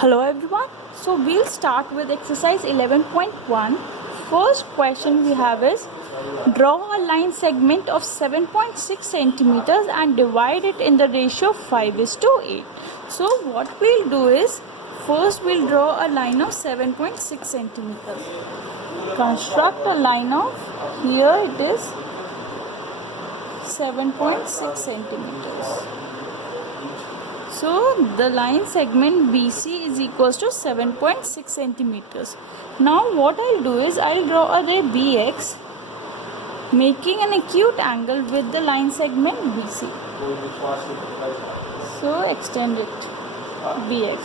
Hello everyone. So we'll start with exercise 11.1. First question we have is draw a line segment of 7.6 centimeters and divide it in the ratio 5:8. So what we'll do is first we'll draw a line of 7.6 centimeters. Construct a line of, here it is 7.6 centimeters. So the line segment BC is equals to 7.6 centimeters. Now what I'll do is I'll draw a ray BX making an acute angle with the line segment BC. So extend it BX.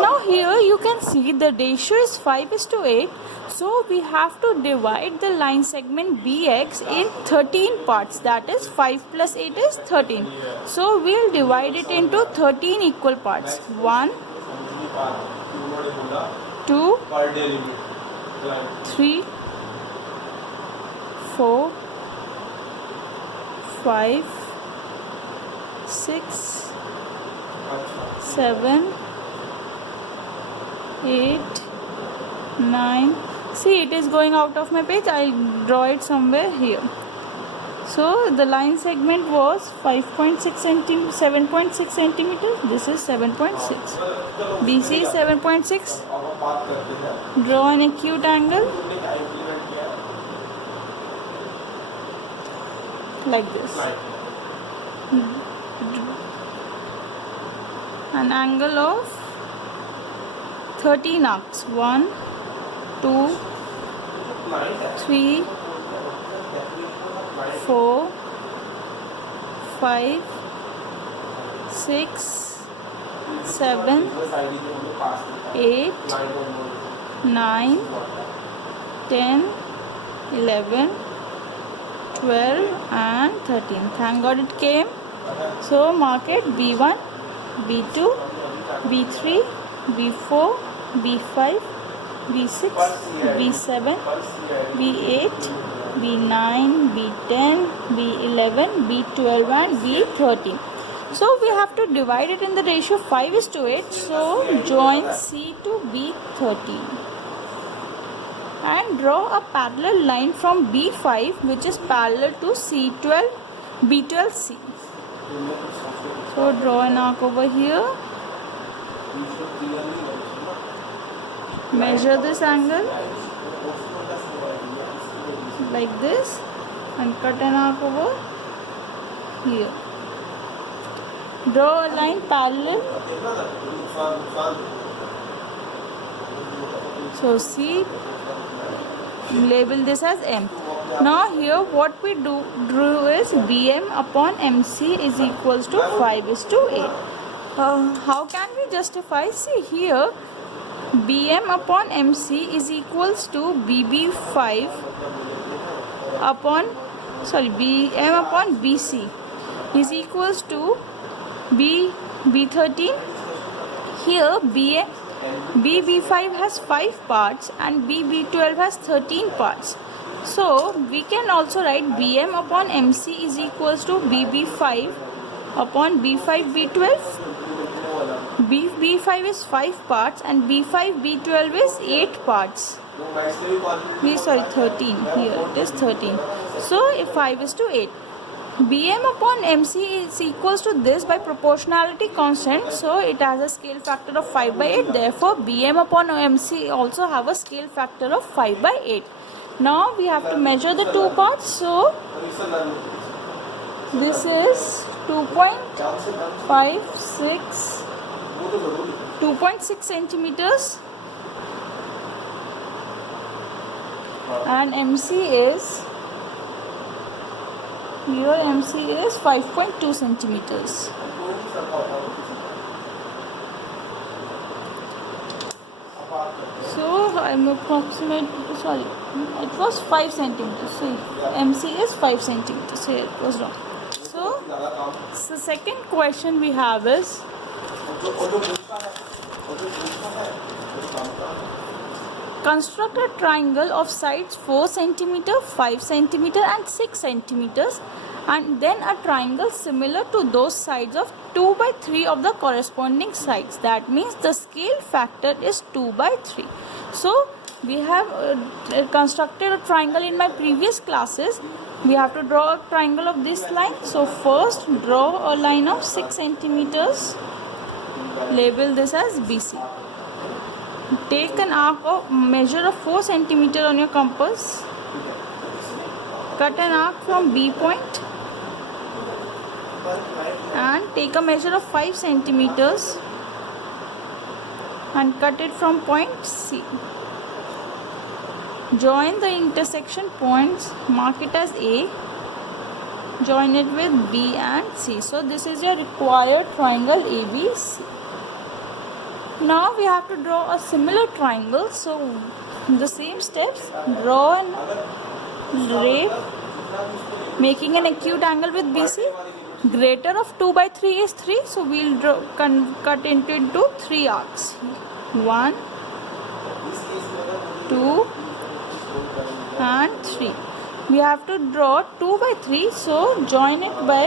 Now here you can see the ratio is 5:8. So we have to divide the line segment BX in 13 parts. That is 5 plus 8 is 13. So we'll divide it into 13 equal parts. 1, 2, 3, 4, 5, 6, 7, 8, 9. See, it is going out of my page. I'll draw it somewhere here. So the line segment was 7.6 centimeters. This is 7.6. BC is 7.6. Draw an acute angle like this. An angle of 13 arcs. 1, 2, 3, 4, 5, 6, 7, 8, 9, 10, 11, 12 and 13. Thank God it came. So mark it B1, B2, B3, B4, B5, B6, B7, B8, B9, B10, B11, B12 and B13. So we have to divide it in the ratio 5:8. So join C to B13 and draw a parallel line from B5 which is parallel to C12, B12C. So draw an arc over here. Measure this angle like this and cut an arc over here. Draw a line parallel. So C, label this as M. Now here what we do is BM upon MC is equals to 5:8. How can we justify? See here, BM upon MC is equals to BM upon BC is equals to B13. Here BB5 has 5 parts and BB12 has 13 parts. So we can also write BM upon MC is equals to BB5 upon B5 B12. B5 is 5 parts and B5 B12 is 8 parts. 13. Here it is 13. So if 5:8. BM upon MC is equals to this by proportionality constant. So it has a scale factor of 5/8. Therefore BM upon MC also have a scale factor of 5/8. Now we have to measure the two parts. So this is 2.6 centimeters and MC is 5.2 centimeters. So I'm approximate, sorry, it was 5 centimeters. So MC is 5 centimeters. Here it was wrong. So second question we have is construct a triangle of sides 4 cm, 5 cm and 6 cm and then a triangle similar to those sides of 2/3 of the corresponding sides. That means the scale factor is 2/3. So we have constructed a triangle in my previous classes. We have to draw a triangle of this line. So first draw a line of 6 centimeters. Label this as BC. Take an arc of measure of 4 centimeters on your compass. Cut an arc from B point and take a measure of 5 centimeters and cut it from point C. Join the intersection points, mark it as A, join it with B and C. So this is your required triangle ABC. Now we have to draw a similar triangle. So the same steps, draw an ray making an acute angle with BC. Greater of 2/3 is 3, so we'll cut into 3 arcs. 1, 2 and 3. We have to draw 2/3, so join it by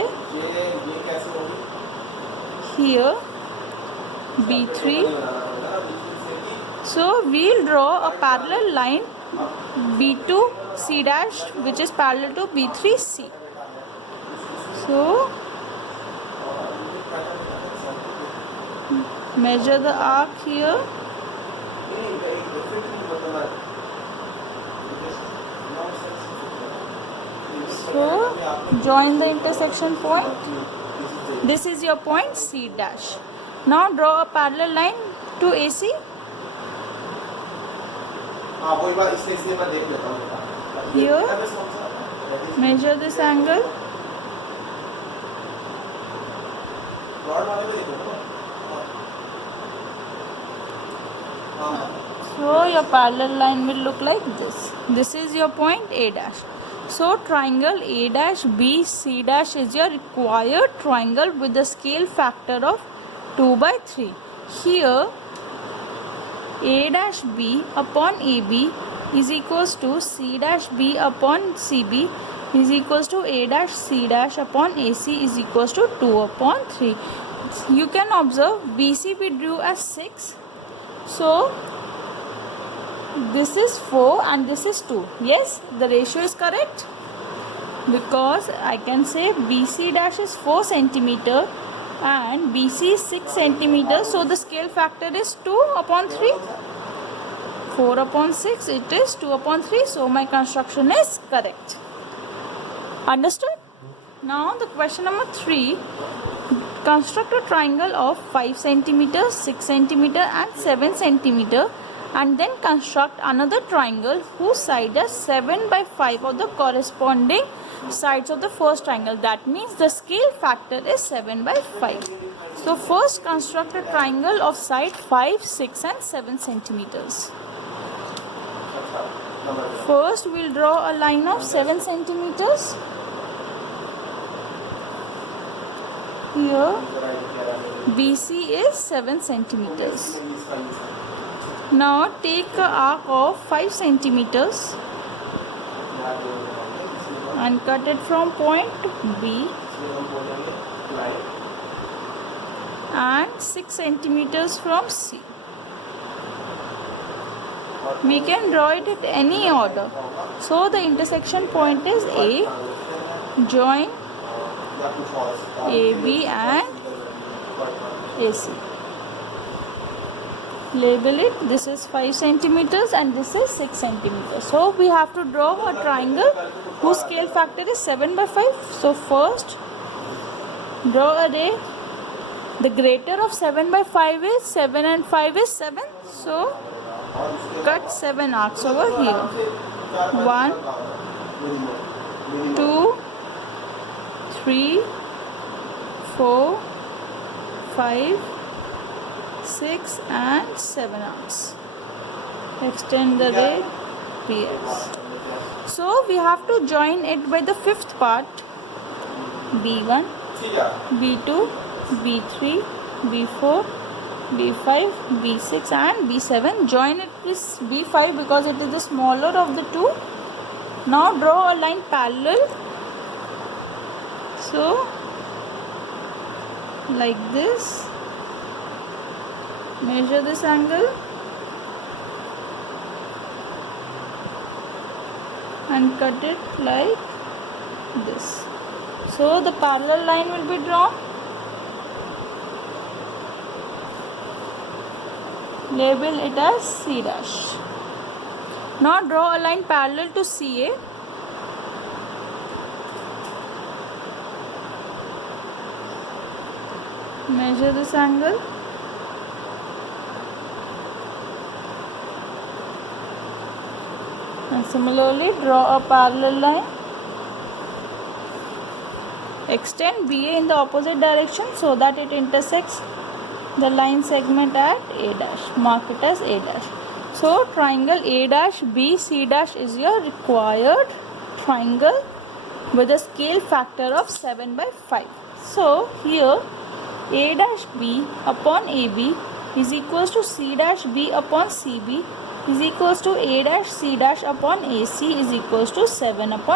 here B3. So we'll draw a parallel line B2 C dash, which is parallel to B3 C. So measure the arc here. So join the intersection point. This is your point C dash. Now draw a parallel line to AC. Here measure this angle. So your parallel line will look like this. This is your point A dash. So triangle A dash B C dash is your required triangle with the scale factor of 2/3. Here A dash B upon AB is equals to C dash B upon CB is equals to A dash C dash upon AC is equals to 2/3. You can observe BC we drew as 6. So this is 4 and this is 2. Yes, the ratio is correct, because I can say BC dash is 4 centimeter and BC is 6 centimeter. So the scale factor is 2/3. 4/6, it is 2/3. So my construction is correct. Understood? Now the question number 3. Construct a triangle of 5 centimeter, 6 centimeter and 7 centimeter, and then construct another triangle whose side is 7/5 of the corresponding sides of the first triangle. That means the scale factor is 7/5. So first construct a triangle of side 5, 6 and 7 centimeters. First we'll draw a line of 7 centimeters. Here BC is 7 centimeters. Now take an arc of 5 centimeters and cut it from point B and 6 centimeters from C. We can draw it at any order. So the intersection point is A. Join AB and AC. Label it. This is 5 centimeters and this is 6 centimeters. So we have to draw a triangle whose scale factor is 7/5. So first draw a ray. The greater of 7/5 is 7 and 5 is 7. So cut 7 arcs over here. 1, 2, 3, 4, 5, 6 and 7 arcs. Extend the ray PS. So we have to join it by the fifth part. B1, B2, B3, B4, B5, B6 and B7. Join it with B5 because it is the smaller of the two. Now draw a line parallel. So like this. Measure this angle and cut it like this. So the parallel line will be drawn. Label it as C dash. Now draw a line parallel to CA. Measure this angle. And similarly draw a parallel line. Extend BA in the opposite direction so that it intersects the line segment at A dash. Mark it as A dash. So triangle A dash B C dash is your required triangle with a scale factor of 7/5. So here A dash B upon AB is equals to C dash B upon CB is equals to A dash C dash upon AC is equals to 7/5.